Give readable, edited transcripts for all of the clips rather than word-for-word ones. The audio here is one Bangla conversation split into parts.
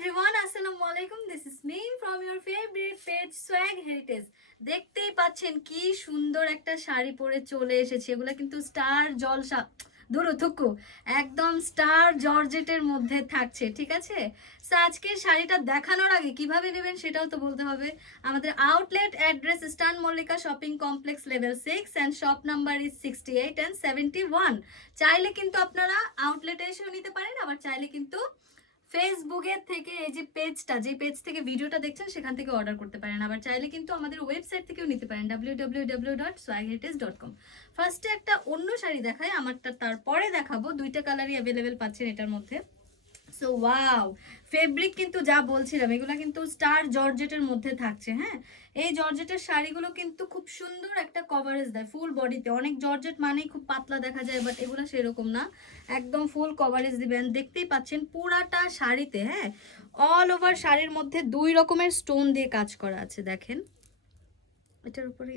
everyone, assalamu alaikum. This is me from your favorite page Swag Heritage. দেখতেই পাচ্ছেন কি সুন্দর একটা শাড়ি পরে চলে এসেছে। এগুলা কিন্তু স্টার জলসা ধরো থুকু একদম স্টার জর্জেটের মধ্যে থাকছে, ঠিক আছে? সো আজকের শাড়িটা দেখানোর আগে কিভাবে নেবেন সেটাও তো বলতে হবে। আমাদের outlet address eastern Mallika shopping complex level 6 and shop number is 68 and 71। চাইলে কিন্তু আপনারা আউটলেটে এসেও নিতে পারেন, আবার চাইলে কিন্তু ফেসবুকের থেকে এই যে পেজটা, যে পেজ থেকে ভিডিওটা দেখছেন সেখান থেকে অর্ডার করতে পারেন, আবার চাইলে কিন্তু আমাদের ওয়েবসাইট থেকেও নিতে পারেন www.swagheritage.com। ফার্স্টে একটা অন্য শাড়ি দেখাই আমারটা, তারপরে দেখাবো। দুইটা কালারই অ্যাভেলেবেল পাচ্ছেন এটার মধ্যে। সো ওয়াও, ফেব্রিক কিন্তু যা বলছিলাম এগুলো কিন্তু স্টার জর্জেটের মধ্যে থাকছে। হ্যাঁ, এই জর্জেটের শাড়িগুলো কিন্তু খুব সুন্দর একটা কভারেজ দেয় ফুল বডিতে। অনেক জর্জেট মানেই খুব পাতলা দেখা যায়, বাট এগুলো সেরকম না, একদম ফুল কভারেজ দিবেন। দেখতেই পাচ্ছেন পুরাটা শাড়িতে, হ্যাঁ, অল ওভার শাড়ির মধ্যে দুই রকমের স্টোন দিয়ে কাজ করা আছে। দেখেন এটার উপরে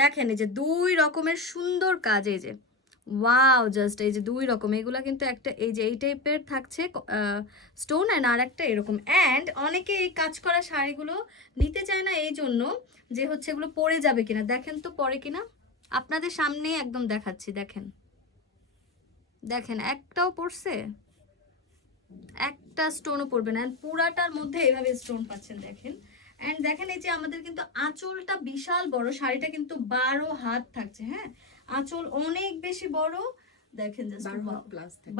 দেখেন এই যে দুই রকমের সুন্দর কাজ, এই যে ওয়াও, জাস্ট এই যে দুই রকম, এগুলা কিন্তু একটা এই যে এই টাইপের থাকছে স্টোন অ্যান্ড আর একটা এরকম। অ্যান্ড অনেকে এই কাজ করা শাড়িগুলো নিতে চায় না এই জন্য যে হচ্ছে এগুলো পরে যাবে কিনা। দেখেন তো পরে কিনা, আপনাদের সামনে একদম দেখাচ্ছি। দেখেন দেখেন একটাও পড়ছে, একটা স্টোনও পড়বে না। পুরাটার মধ্যে এইভাবে স্টোন পাচ্ছেন দেখেন। অ্যান্ড দেখেন এই যে আমাদের কিন্তু আঁচলটা বিশাল বড়, শাড়িটা কিন্তু 12 হাত থাকছে। হ্যাঁ, আঁচল অনেক বেশি বড়, দেখেন জাস্ট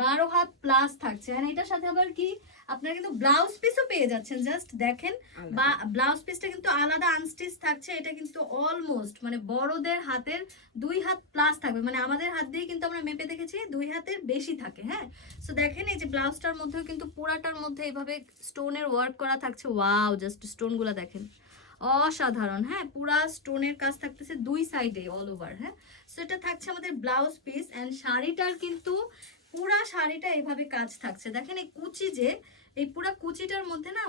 12 হাত প্লাস থাকছে। আর এটার সাথে আবার কি আপনারা কিন্তু ব্লাউজ পিসও পেয়ে যাচ্ছেন। জাস্ট দেখেন, বা ব্লাউজ পিসটা কিন্তু আলাদা আনস্টিচ থাকছে। এটা কিন্তু অলমোস্ট মানে বড়দের হাতের 2 হাত প্লাস থাকবে, মানে আমাদের হাত দিয়ে কিন্তু আমরা মেপে দেখেছি 2 হাতের বেশি থাকে। হ্যাঁ, সো দেখেন এই যে ব্লাউজটার মধ্যেও কিন্তু পুরাটার মধ্যে এইভাবে স্টোনের ওয়ার্ক করা থাকছে। ওয়াও, জাস্ট স্টোনগুলো দেখেন অসাধারণ। হ্যাঁ, পুরা স্টোনের কাজ থাকতেছে দুই সাইডে অল ওভার। হ্যাঁ, সো এটা থাকছে আমাদের ব্লাউজ পিস। অ্যান্ড শাড়িটার কিন্তু পুরা শাড়িটা এইভাবে কাজ থাকছে। দেখেন এই কুচি, যে এই পুরা কুচিটার মধ্যে না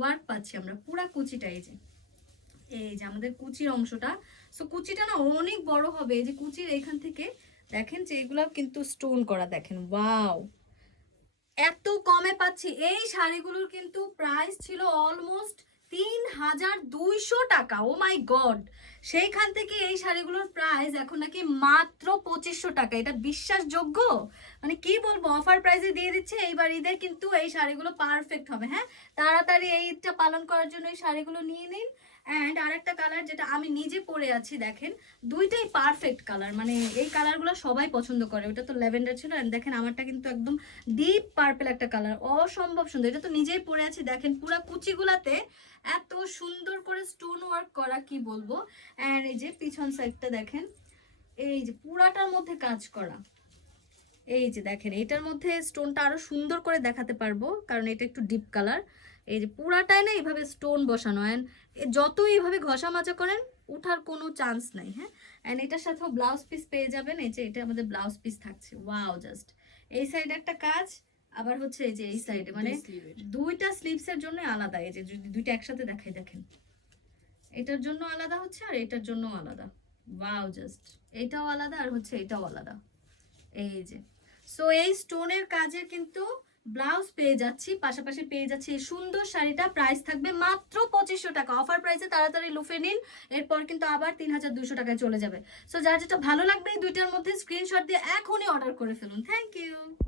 ওয়ার্ক পাচ্ছি আমরা, পুরা কুচিটা এই যে আমাদের কুচির অংশটা। সো কুচিটা না অনেক বড় হবে, এই যে কুচির এখান থেকে দেখেন যে এগুলো কিন্তু স্টোন করা। দেখেন ওয়াও, এত কমে পাচ্ছি। এই শাড়িগুলোর কিন্তু প্রাইস ছিল অলমোস্ট 3200 টাকা। ও মাই গড, সেইখান থেকে এই শাড়িগুলোর প্রাইস এখন নাকি মাত্র 2500 টাকা। এটা বিশ্বাসযোগ্য? মানে কি বলবো, অফার প্রাইসে দিয়ে দিচ্ছে এইবার ঈদের, কিন্তু এই শাড়িগুলো পারফেক্ট হবে। হ্যাঁ, তাড়াতাড়ি এই ঈদটা পালন করার জন্য এই শাড়িগুলো নিয়ে নিন। অ্যান্ড আরেকটা কালার যেটা আমি নিজে পরে আছি, দেখেন দুইটাই পারফেক্ট কালার, মানে এই কালারগুলো সবাই পছন্দ করে। ওটা তো ল্যাভেন্ডার ছিল, অ্যান্ড দেখেন আমারটা কিন্তু একদম ডিপ পার্পল একটা কালার, অসম্ভব সুন্দর। এটা তো নিজেই পরে আছি। দেখেন পুরা কুচিগুলাতে এত সুন্দর করে স্টোন ওয়ার্ক করা, কি বলবো। অ্যান্ড এই যে পিছন সাইডটা দেখেন, এই যে পুরাটার মধ্যে কাজ করা। এই যে দেখেন এটার মধ্যে স্টোনটা আরো সুন্দর করে দেখাতে পারবো, কারণ এটা একটু ডিপ কালার। এই যে পুরাটাই না এইভাবে স্টোন বসানো, অ্যান্ড যত এইভাবে ঘষা মাজা করেন উঠার কোনো চান্স নাই। হ্যাঁ, অ্যান্ড এটার সাথেও ব্লাউজ পিস পেয়ে যাবেন। এই যে এটা আমাদের ব্লাউজ পিস থাকছে। ওয়াও, জাস্ট এই সাইডে একটা কাজ, আবার হচ্ছে এই যে এই সাইডে, মানে দুইটা স্লিভসের জন্য আলাদা। এই যে যদি দুইটা একসাথে দেখাই, দেখেন এটার জন্য আলাদা হচ্ছে আর এটার জন্য আলাদা। ওয়াও, জাস্ট এটাও আলাদা আর হচ্ছে এটাও আলাদা। এই যে সো এই স্টোনের কাজের কিন্তু ব্লাউজ পেয়ে যাচ্ছি, পাশাপাশি পেয়ে যাচ্ছি এই সুন্দর শাড়িটা। প্রাইস থাকবে মাত্র 2500 টাকা। অফার প্রাইসে তাড়াতাড়ি লুফে নিন, এরপর কিন্তু আবার 3200 টাকায় চলে যাবে। সো যার যেটা ভালো লাগবে এই দুইটার মধ্যে স্ক্রিনশট দিয়ে এখনই অর্ডার করে ফেলুন। Thank you.